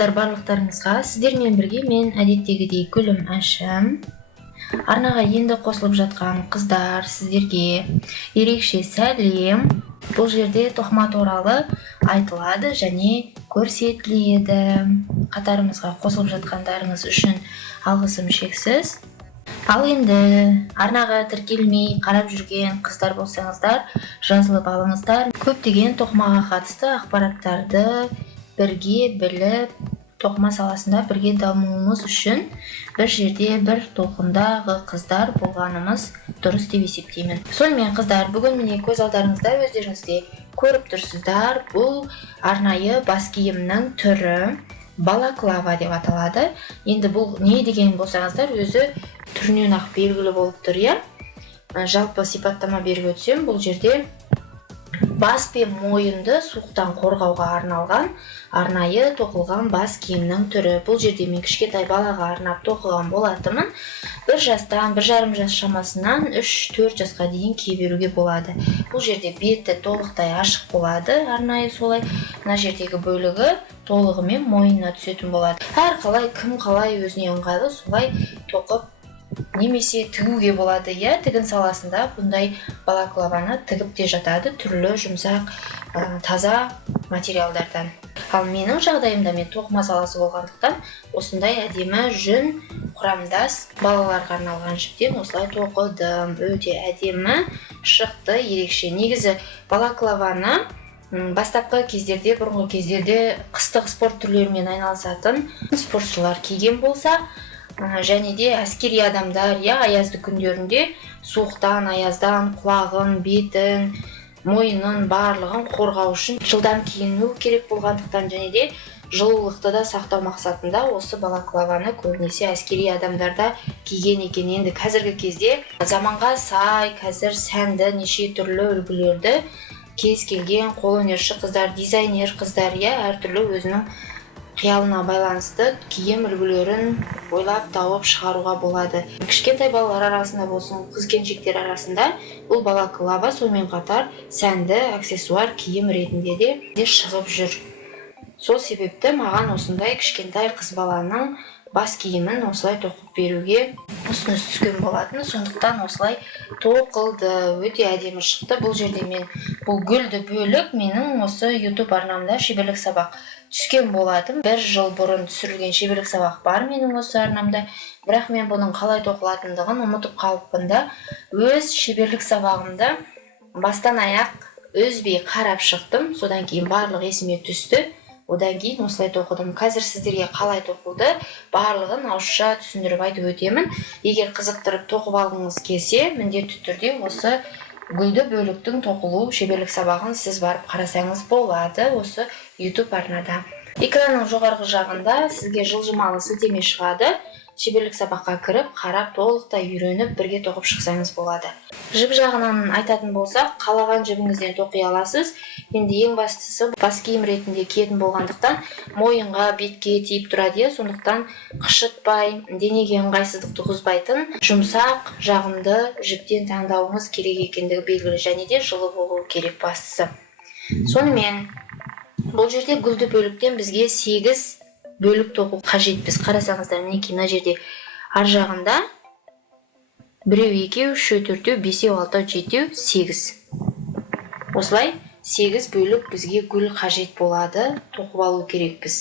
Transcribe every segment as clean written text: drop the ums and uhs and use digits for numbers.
Саламатсыздар барлықтарыңызға. Сіздермен бірге мен әдеттегідей Гүлім Әшім. Арнаға енді қосылып жатқан қыздар, сіздерге ерекше сәлем. Бұл жерде тоқыма туралы айтылады және көрсетіледі. Қатарымызға қосылып жатқандарыңыз үшін алғысым шексіз. Ал енді арнаға тіркелмей қарап жүрген қыздар болсаңыздар, жазылып алыңыздар. Көптеген тоқымаға қатысты ақпараттарды бірге біліп, тоқыма саласында бірге дамуымыз үшін бір жерде бір тоқымдағы қыздар болғанымыз дұрыс деп есептеймін. Сонымен қыздар, бүгін міне көз алдарыңызда өздеріңізде көріп тұрсыздар. Бұл арнайы бас киімнің түрі балаклава деп аталады. Енді бұл не деген болсаңыздар, өзі түрінен ақ белгілі болып тұр, иә? Жалпы сипаттама беріп өтсем, бұл жерде бас пен мойынды суықтан қорғауға арналған арнайы тоқылған бас киімнің түрі. Бұл жерде мен кішкентай балаға арнап тоқыған болатынмын. 1 жастан 1,5 жас шамасынан 3-4 жасқа дейін кие беруге болады. Бұл жерде беті толықтай ашық болады, арнайы солай. Мына жердегі бөлігі толығымен мойнына түсетін болады. Әр қалай кім қалай өзіне ыңғайлы солай тоқып немесе тігуге болады, иә? Тігін саласында бұндай балаклаваны тігіп те жатады, түрлі жұмсақ, таза материалдардан. Ал менің жағдайымда мен тоқыма саласы болғандықтан, осындай әдемі жүн құрамдас балаларға арналған жіптен осылай тоқыдым. Өте әдемі шықты, ерекше. Негізі балаклаваны бастапқы кездерде, бұрынғы кездерде қыстық спорт түрлерімен айналысатын спортшылар киген болса, және де әскери адамдар, аязды күндерінде суықтан, аяздан құлағын, бетін, мойнын барлығын қорғау үшін жылдам киіну керек болғандықтан, және де жылулықты да сақтау мақсатында осы балаклаваны көбінесе әскери адамдарда киген екен. Енді қазіргі кезде заманға сай, қазір сәнді неше түрлі үлгілерді кез келген қолөнерші қыздар, дизайнер қыздар, әртүрлі өзінің қиялына байланысты киім үлгілерін ойлап тауып шығаруға болады. Кішкентай балалар арасында болсын, қыз-келіншектер арасында бұл балаклава сонымен қатар сәнді аксессуар киім ретінде де шығып жүр. Сол себепті маған осындай кішкентай қыз баланың бас киімін осылай тоқып беруге ұсыныс түскен болатын. Сондықтан осылай тоқылды. Өте әдемі шықты. Бұл жерде мен бұл гүлді бөлік менің осы YouTube арнамда шеберлік сабақ түскен болатын. 1 жыл бұрын түсірілген шеберлік сабақ бар менің осы арнамда. Бірақ мен бұның қалай тоқылатындығын ұмытып қалыппын да. Өз шеберлік сабағымда бастан аяқ үзбей қарап шықтым. Содан кейін барлық есіме түсті. Одан кейін осылай тоқыдым. Қазір сіздерге қалай тоқылды барлығын ауызша түсіндіріп айтып өтемін. Егер қызықтырып тоқып алғыңыз келсе, міндетті түрде осы гүлді бөліктің тоқылу шеберлік сабағын сіз барып қарасаңыз болады осы YouTube арнада. Экранның жоғарғы жағында сізге жылжымалы сілтеме шығады. Шеберлік сабаққа кіріп, қарап, толықтай үйреніп, бірге тоқып шықсаңыз болады. Жіп жағынан айтатын болсақ, қалаған жібіңізден тоқи аласыз. Енді ең бастысы бас киім ретінде киетін болғандықтан, мойынға, бетке тиіп тұрады, сондықтан қышытпай, денеге ыңғайсыздық туғызбайтын жұмсақ, жағымды жіптен таңдауыңыз керек екендігі белгілі, және де жылы болуы керек бастысы. Сонымен, бұл жерде гүлді бөліктен бізге 8 бөлік тоқу қажет. Біз қарасаңыздар, мінекей мына жерде ар жағында 1, 2, 3, 4, 5, 6, 7, 8. Осылай 8 бөлік бізге гүл қажет болады, тоқып алу керекпіз.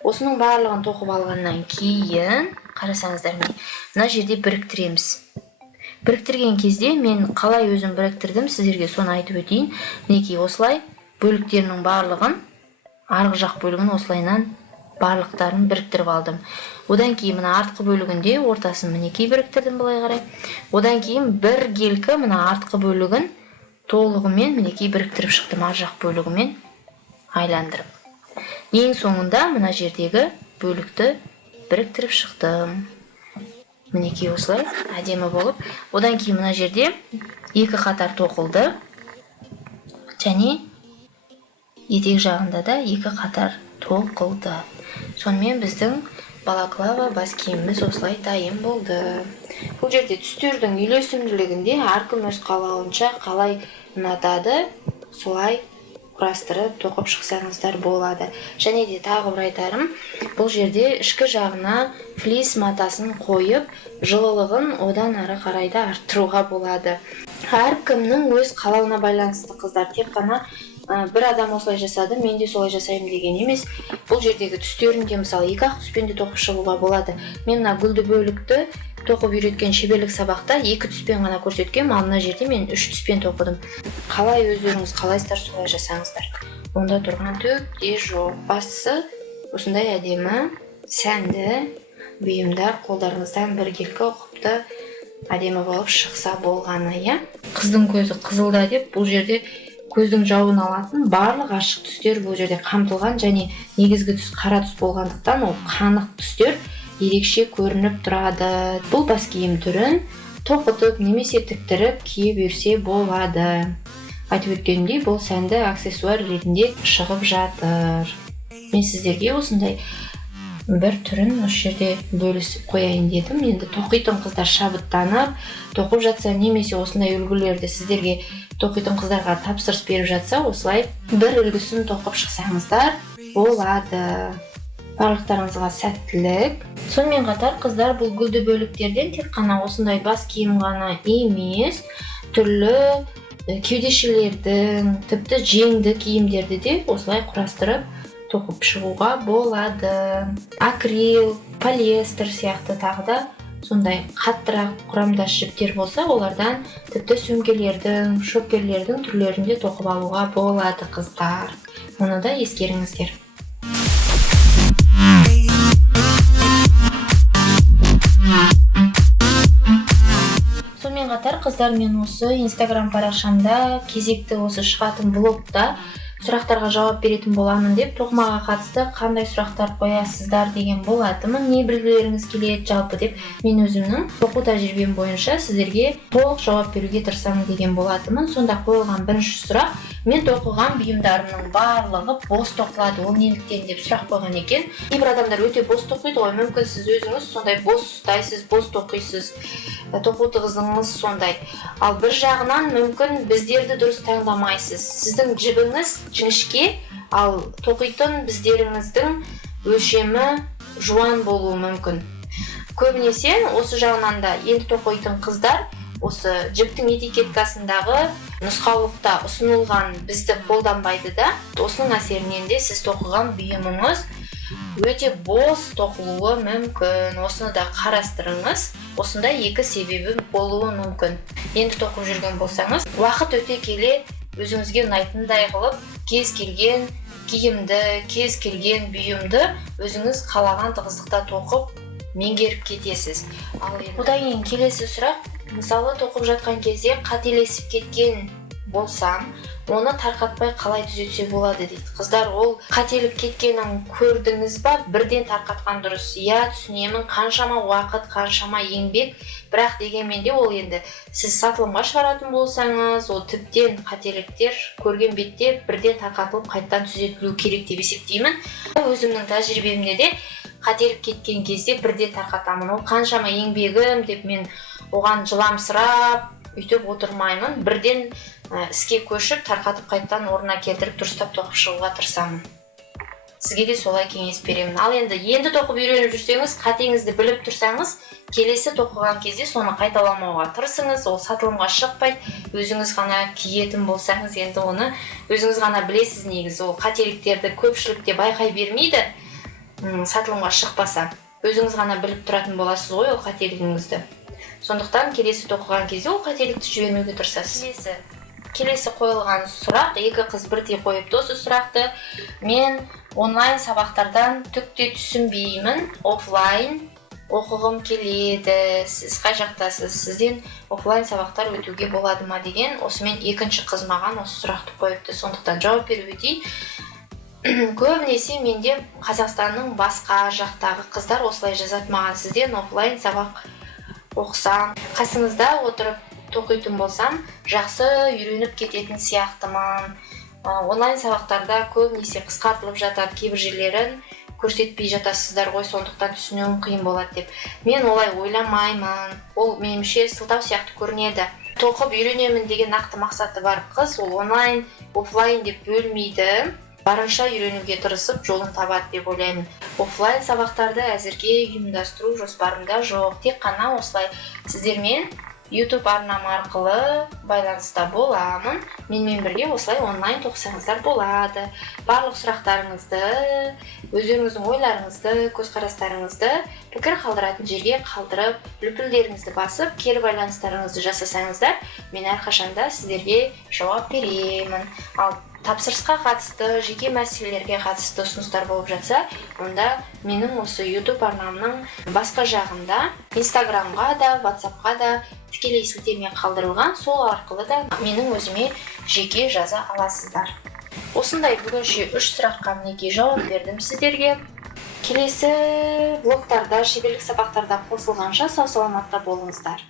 Осының барлығын тоқып алғаннан кейін, қарасаңыздар, мына жерде біріктіреміз. Біріктірген кезде мен қалай өзім біріктірдім, сіздерге соны айтып өтейін. Мінекей осылай бөліктерінің барлығын, арғы жақ бөлігін осылайнан барлықтарын біріктіріп алдым. Одан кейін мына артқы бөлігінде ортасын мінекей біріктірдім былай қарай. Одан кейін бір келкі мына артқы бөлігін толығымен мінекей біріктіріп шықтым, ар жақ бөлігімен айландырып. Ең соңында мына жердегі бөлікті біріктіріп шықтым. Мінекей осылай әдемі болып. Одан кейін мына жерде 2 қатар тоқылды. Және етек жағында да 2 қатар тоқылды. Сонымен біздің балаклава бас киіміміз осылай дайын болды. Бұл жерде түстердің үйлесімділігінде әркім өз қалауынша қалай ұнатады, солай құрастырып тоқып шықсаңыздар болады. Және де тағы бір айтарым, бұл жерде ішкі жағына флис матасын қойып, жылылығын одан ары қарай да арттыруға болады. Әркімнің өз қалауына байланысты қыздар, тек қана бір адам осылай жасады, мен де солай жасаймын деген емес. Бұл жердегі түстерінде мысалы 2-ақ түспен де тоқып шығуға болады. Мен мына гүлді бөлікті тоқып үйреткен шеберлік сабақта 2 түспен ғана көрсеткен, ал мына жерде мен 3 түспен тоқыдым. Қалай өздеріңіз қалайсыздар, солай жасаңыздар. Онда тұрған түк те жоқ. Бастысы осындай әдемі, сәнді бұйымдар қолдарыңыздан біркелкі ұқыпты әдемі болып шықса болғаны, иә? Қыздың көзі қызылда деп, бұл жерде көздің жауын алатын барлық ашық түстер бұл жерде қамтылған, және негізгі түс қара түс болғандықтан ол қанық түстер ерекше көрініп тұрады. Бұл бас киім түрін тоқытып немесе тіктіріп кие берсе болады. Айтып өткенімдей, бұл сәнді аксессуар ретінде шығып жатыр. Мен сіздерге осындай бір түрін осы жерде бөлісіп қояйын дедім. Енді тоқитын қыздар шабыттанып тоқып жатса, немесе осындай үлгілерді сіздерге тоқитын қыздарға тапсырыс беріп жатса, осылай бір үлгісін тоқып шықсаңыздар болады. Барлықтарыңызға сәттілік. Сонымен қатар қыздар, бұл гүлді бөліктерден тек қана осындай бас киім ғана емес, түрлі кеудешелердің, тіпті жеңді киімдерді де осылай құрастырып тоқып шығуға болады. Акрил, полиэстер сияқты тағы да сондай қаттырақ құрамдас жіптер болса, олардан тіпті сөмкелердің, шөпкерлердің түрлерінде тоқып алуға болады қыздар. Оны да ескеріңіздер. Сонымен қатар қыздар, мен осы Instagram парақшамда кезекті осы шығатын блогта сұрақтарға жауап беретін боламын деп, тоқымаға қатысты қандай сұрақтар қоясыздар деген болатынмын, не білгілеріңіз келеді жалпы деп, мен өзімнің тоқу тәжірибем бойынша сіздерге толық жауап беруге тырысамын деген болатынмын. Сонда қойылған бірінші сұрақ: мен тоқыған бұйымдарымның барлығы бос тоқылады, ол неліктен деп сұрақ қойған екен. Кейбір адамдар өте бос тоқиды ғой, мүмкін сіз өзіңіз сондай бос ұстайсыз, бос тоқисыз, тоқу тығызыңыз сондай. Ал бір жағынан мүмкін біздерді дұрыс таңдамайсыз. Сіздің жібіңіз жіңішке, ал тоқитын біздеріңіздің өлшемі жуан болуы мүмкін. Көбінесе осы жағынан да енді тоқитын қыздар осы жіптің этикеткасындағы нұсқаулықта ұсынылған бізді қолданбайды да, осының әсерінен де сіз тоқыған бұйымыңыз өте бос тоқылуы мүмкін. Осыны да қарастырыңыз. Осындай екі себебі болуы мүмкін. Енді тоқып жүрген болсаңыз, уақыт өте келе өзіңізге ұнайтындай қылып, кез келген киімді, кез келген бұйымды өзіңіз қалаған тығыздықта тоқып меңгеріп кетесіз. Ал одан кейін келесі сұрақ: мысалы тоқып жатқан кезде қателесіп кеткен болсам, оны тарқатпай қалай түзетсе болады дейді. Қыздар, ол қателік кеткенін көрдіңіз ба, бірден тарқатқан дұрыс. Иә, түсінемін, қаншама уақыт, қаншама еңбек, бірақ дегенмен де ол енді сіз сатылымға шығаратын болсаңыз, ол тіптен қателіктер көрген бетте бірден тарқатылып қайттан түзетілу керек деп есептеймін. Өзімнің тәжірибемде де қателік кеткен кезде бірден тарқатамын. Ол қаншама еңбегім деп мен оған жыламсырап үйтіп отырмаймын. Бірден іске көшіп, тарқатып қайттан орнына келтіріп, дұрыстап тоқып шығуға тырысамын. Сізге де солай кеңес беремін. Ал енді тоқып үйреніп жүрсеңіз, қатеңізді біліп тұрсаңыз, келесі тоқыған кезде соны қайталамауға тырысыңыз. Ол сатылымға шықпайды. Өзіңіз ғана киетін болсаңыз, енді оны өзіңіз ғана білесіз негізі. Ол қателіктерді көпшілікте байқай бермейді. Сатылымға шықпаса, өзіңіз ғана біліп тұратын боласыз ғой ол қателігіңізді. Сондықтан келесі тоқыған кезде ол қателікті жібермеуге тырысасыз. Келесі қойылған сұрақ, екі қыз бірдей қойыпты осы сұрақты. Мен онлайн сабақтардан түк те түсінбеймін, офлайн оқығым келеді. Сіз қай жақтасыз? Сізден офлайн сабақтар өтуге болады ма деген. Осымен екінші қыз маған осы сұрақты қойыпты. Сондықтан жауап беріп өтейін. Көбінесе менде Қазақстанның басқа жақтағы қыздар осылай жазады маған: сізден офлайн сабақ оқысам, қасыңызда отырып тоқитын болсам, жақсы үйреніп кететін сияқтымын. Онлайн сабақтарда көбінесе қысқартылып жатады, кейбір жерлерін көрсетпей жатасыздар ғой, сондықтан түсінуім қиын болады деп. Мен олай ойламаймын. Ол меніңше сылтау сияқты көрінеді. тоқып үйренемін деген нақты мақсаты бар қыз ол онлайн офлайн деп бөлмейді, барынша үйренуге тырысып жолын табады деп ойлаймын. Офлайн сабақтарды әзірге ұйымдастыру жоспарымда жоқ, тек қана осылай сіздермен YouTube арнам арқылы байланыста боламын. Менімен бірге осылай онлайн тоқысаңыздар болады. Барлық сұрақтарыңызды, өздеріңіздің ойларыңызды, көзқарастарыңызды пікір қалдыратын жерге қалдырып, лүпілдеріңізді басып, кері байланыстарыңызды жасасаңыздар, мен әрқашанда сіздерге жауап беремін. Ал тапсырысқа қатысты, жеке мәселелерге қатысты ұсыныстар болып жатса, онда менің осы YouTube арнамның басқа жағында, Instagramға да, WhatsAppқа да тікелей сілтеме қалдырылған, сол арқылы да менің өзіме жеке жаза аласыздар. Осындай бүгінше 3 сұраққа мінекей жауап бердім сіздерге. Келесі блогтарда, шеберлік сабақтарда қосылғанша сау саламатта болыңыздар.